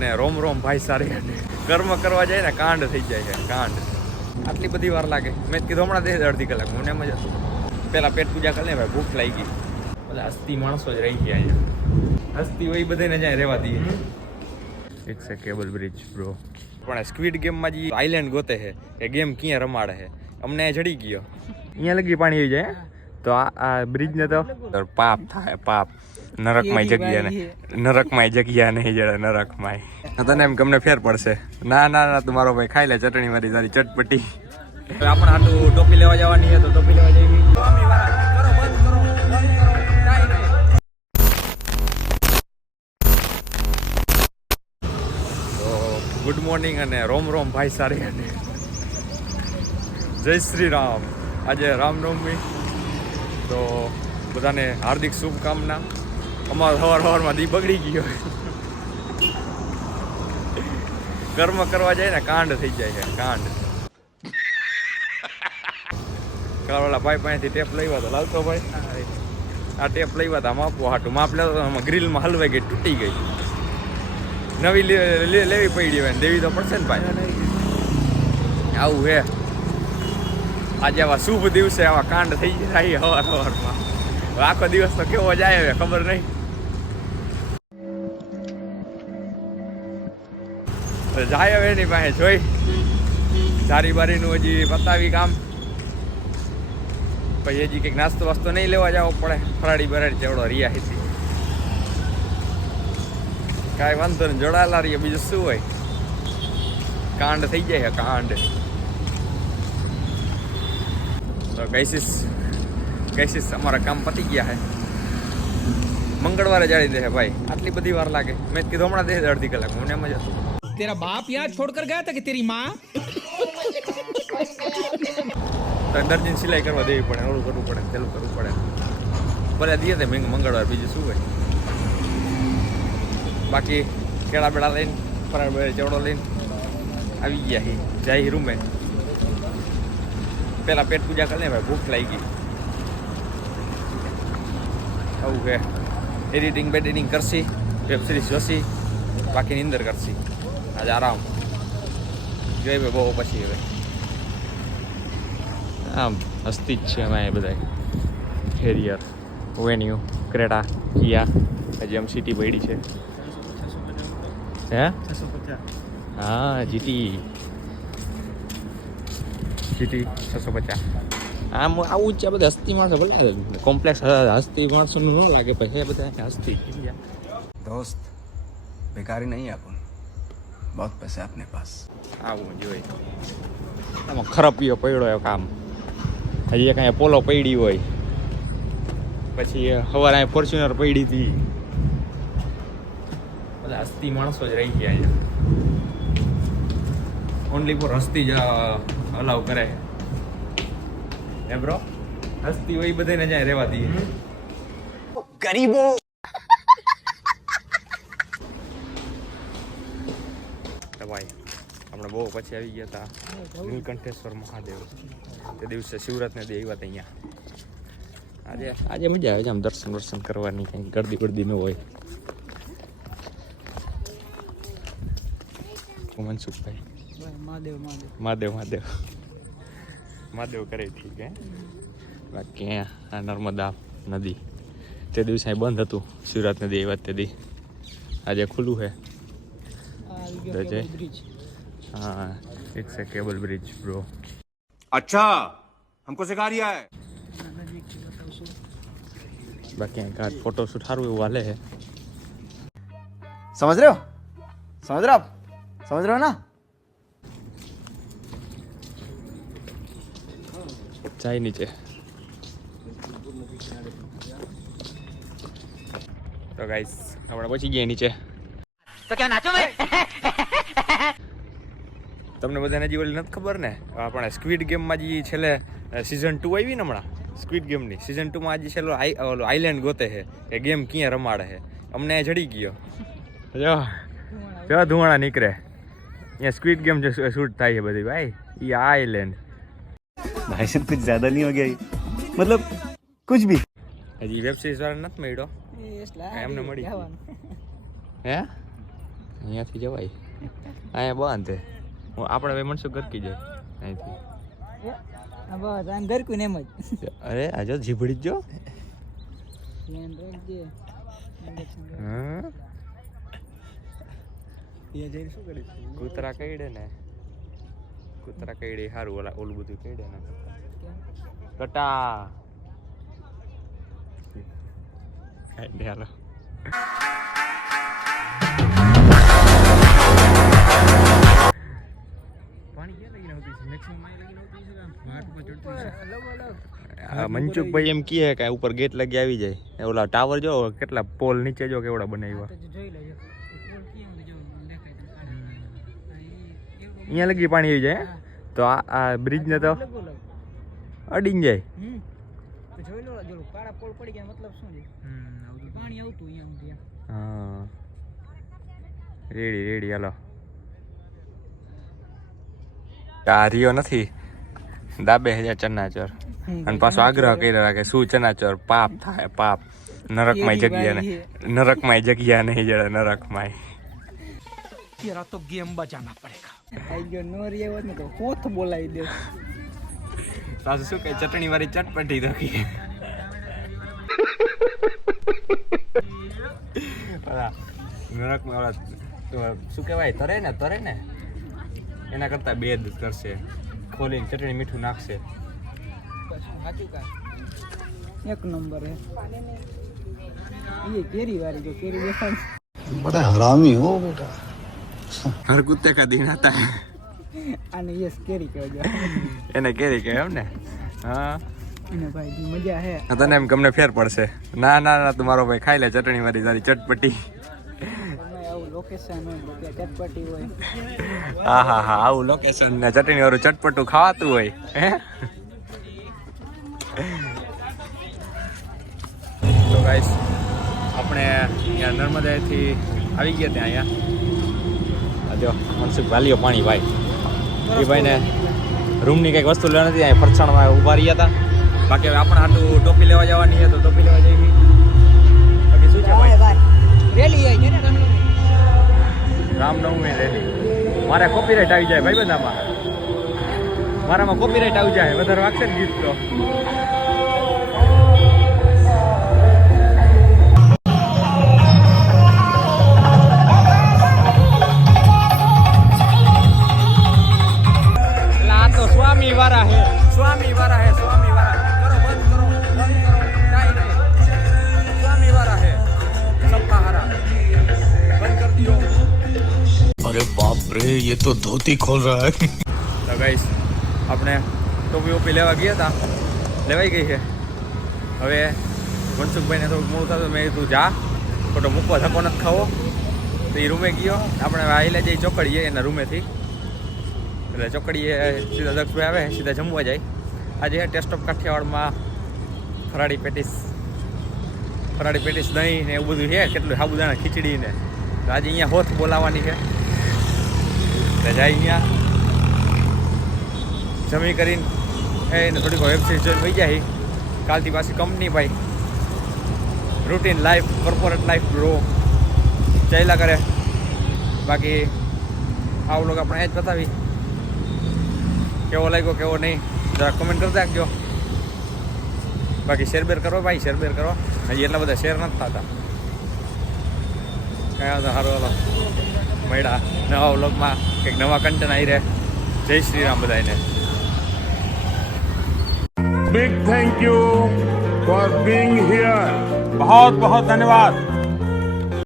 ને રોમ રોમ ભાઈ સારી કર્મ કરવા જાય ને કાંડ થઈ જાય છે કાંડ. આટલી બધી વાર લાગે? મેં કીધું હમણાં દે અડધી કલાક. મને એમ જ હતું પેલા પેટ પૂજા કરી લે ભાઈ, ભૂખ લાગી ગઈ. બધા હસ્તી માણસો જ રહી ગયા અહીંયા. હસ્તી હોય બધાને જાય રહેવા દઈએ. It's a cable bridge bro. પણ સ્ક્વિડ ગેમમાં જે આઈલેન્ડ ગોતે છે એ ગેમ ક્યાં રમાડે છે અમને જડી ગયો. અહીંયા લગી પાણી આવી જાય તો આ બ્રિજ ને તો પાપ થાય પાપ. નરકમાં જગ્યા નહીં જડે નરકમાં. તને એમ ગમને ફેર પડશે. ના ના ના તું મારો ભાઈ ખાઈ લે ચટણી મારી તારી ચટપટી. આપણે આટલું ટોપી લેવા જવાની છે તો ટોપી લેવા જઈ. ગુડ મોર્નિંગ અને રોમ રોમ ભાઈ સારી. જય શ્રી રામ. આજે રામનવમી તો બધાને હાર્દિક શુભકામના. અમારો સવારમાં દી બગડી ગયો. કર્મ કરવા જાય ને કાંડ થઈ જાય છે કાંડ. કાળવાળા ભાઈ પાસેથી ટેપ લઈ તો લાવતો ભાઈ આ ટેપ લઈ હતા માપવા હાટું માપ લેતો ગ્રીલમાં હલવાઈ ગઈ તૂટી ગઈ. નવી લેવી પડી હોય દેવી તો પડશે ને ભાઈ. આવું હે આજે આવા શુભ દિવસે આવા કાંડ થઈ જાય સવારમાં. આખો દિવસ તો કેવો જાય હવે ખબર નહીં. જાય હવે એની પાસે જોઈ સારી બારીનું હજી પતાવી કામ. પછી હજી કંઈક નાસ્તો વાસ્તો નહીં લેવા જવો પડે. ફરાડી બરાડી ચેવડો રિયાહીથી કાંઈ વાંધો નહીં જોડાયેલા રહીએ. બીજું શું હોય? કાંડ થઈ જાય કાંડ. તો કૈસીસ અમારા કામ પતી ગયા છે. મંગળવારે જાળી દે ભાઈ. આટલી બધી વાર લાગે? મેં કીધું હમણાં દે અડધી કલાક. મને એમ જ હતું तेरा बाप यहाँ छोड़कर गया था कि तेरी माँ? દર્જન સિલાઈ કરવા દેવી પડે, ઓલું કરવું પડે, પેલું કરવું પડે. ભલે દે તે મંગળવાર. બીજું શું હોય? બાકી કેળા બેડા લઈને ફરાળ બે ચેવડો લઈને આવી ગયા જાય રૂમે. પેલા પેટ પૂજા કરી લે ભાઈ, ભૂખ લાગી ગઈ. આવું કે એડિટિંગ બેડિટિંગ કરશી, વેબ સિરીઝ જોશી, બાકીની અંદર કરશી. આજે આરામ જોઈ બહુ પછી હવે આમ હસ્તી જ છે અમે બધા. હેરિયર વેન્યુ ક્રેટા કિયા હજી આમ સિટી પડી છે. હે હા જીટી 650. આમ આવું જ છે બધા હસ્તી માણસો. ભલે કોમ્પ્લેક્સ હસ્તી માણસોનું ન લાગે પછી બધા હસ્તી. दोस्त बेकारी नहीं अपन, बहुत पैसे अपने पास. આવું જોઈ આમાં ખરાબીઓ પડ્યો એ કામ. હજી કાંઈ પોલો પડી હોય પછી સવારે અહીં ફોર્ચ્યુનર પડી હતી. બધા હસ્તી માણસો જ રહી ગયા છે. ઓનલી ફોર હસ્તી જ અલાવ કરે હે બ્રો. હસ્તી હોય બધાને જાય રહેવા દઈએ. गरीबों ભાઈ આપણે બહુ પછી આવી ગયા હતા નીલકંઠેશ્વર મહાદેવ. તે દિવસે શિવરાતને દે આવ્યા હતા અહીંયા. આજે મજા આવે છે આમ દર્શન કરવાની. કંઈ ગરદી બરદી ન હોય. મનસુખભાઈ મહાદેવ કરે ઠીક હે. બાકી આ નર્મદા નદી તે દિવસે અહીં બંધ હતું. શિવરાતને દે આવ્યા તે દી. આજે ખુલ્લું છે. हाँ it's a cable bridge bro. अच्छा हमको सिखा रिया है. बाकी का फोटो शूट साરું એવું હાલે છે. समझ रहे हो ना. જાય નીચે તો ગાઈસ આપણે પહોંચી ગયા નીચે. तो क्या नाचो मैं? તમને બધાને હજી ઓલી નથી ખબર ને આપણે સ્ક્વિડ ગેમમાં જે છેલ્લે સિઝન 2 આવી ને હમણાં સ્ક્વિડ ગેમની સિઝન 2 માં આજે છેલ્લો આઈલેન્ડ ગોતે છે એ ગેમ ક્યાં રમાડે છે અમને જડી ગયો. જો ધુવાણા નીકળે અહીંયા સ્ક્વિડ ગેમ જે શૂટ થાય છે બધી ભાઈ. એ આઈલેન્ડ भाई साहब कुछ ज्यादा नहीं हो गया? मतलब कुछ भी. હજી વેબ સિરીઝ વાળા નથી મળ્યો એમને મળી. હે અહીંયાથી જવાય અહીંયા બાંધે આપણે હવે મનસુખ ગરકી જાય અહીંથી બસ આમ ગરકું ને એમ જ અરે આજો જીભડી જો ધ્યાન રાખજે હા કૂતરા કઈડે ને કૂતરા કઈડે સારું ઓલું બધું કઈડે ને કટા કાંઈ હાલો મનસુખભાઈ એમ કહે કે ઉપર ગેટ લગી આવી જાય ઓલા ટાવર જો કેટલા પોલ નીચે જો કેવડા બનાવ્યા જોઈ લેજો અહીંયા લગી પાણી આવી જાય તો આ બ્રિજ ને તો અડીને જાય તો જોઈ લો જો કાળા પોલ પડી ગયા મતલબ શું છે પાણી આવતું અહીંયા સુધી હા રેડી રેડી હાલો આ રહ્યો નથી દાબે હજાર ચનાચોર અને પાછો આગ્રહ કરી રાખે શું ચનાચોર પાપ થાય પાપ નરકમાં જગ્યા ને નરકમાં જગ્યા નહીં જડે નરકમાં तेरा तो गेम बजाना पड़ेगा આઈ ગયો નો રે હોત ને તો હોથ બોલાવી દે પાછું શું કે ચટણી વાળી ચટપટી રાખી નરકમાં ઓલા શું કહેવાય તરે ને એના કરતા બે જ કરશે ખોલીને ચટણી મીઠું નાખશે સાચું કા એક નંબર હે ये केरी वाली जो केरी देखा बड़ा हरामी हो बेटा હર કુત્તે કા દિન આતા હે आने ये केरी कह जो એને કેરી કહે એમ ને હા इन्हें भाई मजा है તને એમ ગમને ફેર પડશે ના ના ના તું મારો ભાઈ ખાઈ લે ચટણી વાળી તારી ચટપટી આવું લોકેશન હોય કે ચટપટી હોય હા હા હા આવું લોકેશન ને ચટણી વાળું ચટપટું ખાવાતું હોય હે તો ગાઈસ આપણે અહીંયા નર્મદાથી આવી ગયા ત્યાં અહીંયા જો મનસુખ વાલીઓ પાણી ભાઈ એ ભાઈને રૂમની કંઈક વસ્તુ લેવા નથી અહીંયા ફરસાણમાં ઊભા રહ્યા હતા બાકી હવે આપણે આટલું ટોપી લેવા જવાની છે તો ટોપી લેવા જઈ બાકી શું છે ભાઈ રેલી આવી છે ને રામનવમી રેલી મારે કોપીરાઇટ આવી જાય ભાઈ બધામાં મારામાં કોપીરાઇટ આવી જાય વધારે વાગશે ને ગીત તો સ્વામી વાળા હે સ્વામી વાળા હે સ્વામી વાળા કરો બંધ કરો કાઈ નહીં સ્વામી વાળા હે સપ્પા હારા બંધ कर दियो अरे बाप रे ये तो धोती खोल रहा है તો ગાઈસ આપણે ટોપી ઓપી લેવા ગયા હતા લેવાઈ ગઈ છે હવે મનસુખભાઈને થોડુંક મોડું થતું મેં તું જા ખોટો મૂકવા ધક્કો નથી ખાવો તો એ રૂમે ગયો આપણે આઈલે જઈ ચોકડીએ એના રૂમેથી એટલે ચોકડીએ સીધા દક્ષભાઈ આવે સીધા જમવા જાય આજે ટેસ્ટ ઓફ કાઠિયાવાડમાં ફરાળી પેટીસ દહીં ને એવું બધું છે કેટલું સાબુદાણા ખીચડી ને તો આજે અહીંયા હોથ બોલાવવાની છે એટલે જાય અહીંયા જમી કરીને એને થોડીક વેબ સિરીઝ જોઈને વહી જાય કાલથી પાછી કંપની ભાઈ રૂટીન લાઈફ કોર્પોરેટ લાઈફ રો ચાલ્યા કરે બાકી આ લોકો આપણે એ જ બતાવી કેવો લાગ્યો કેવો નહીં જરા કોમેન્ટ કરી નાખજો બાકી શેરબેર કરો ભાઈ શેરબેર કરો હજી એટલા બધા શેર નથી થતા કયા તો સારું હાલો મળ્યા નવા વ્લોગમાં કંઈક નવા કન્ટેન્ટ આવી રહે જય શ્રી રામ બધાને Big thank you for being here. बहुत बहुत धन्यवाद.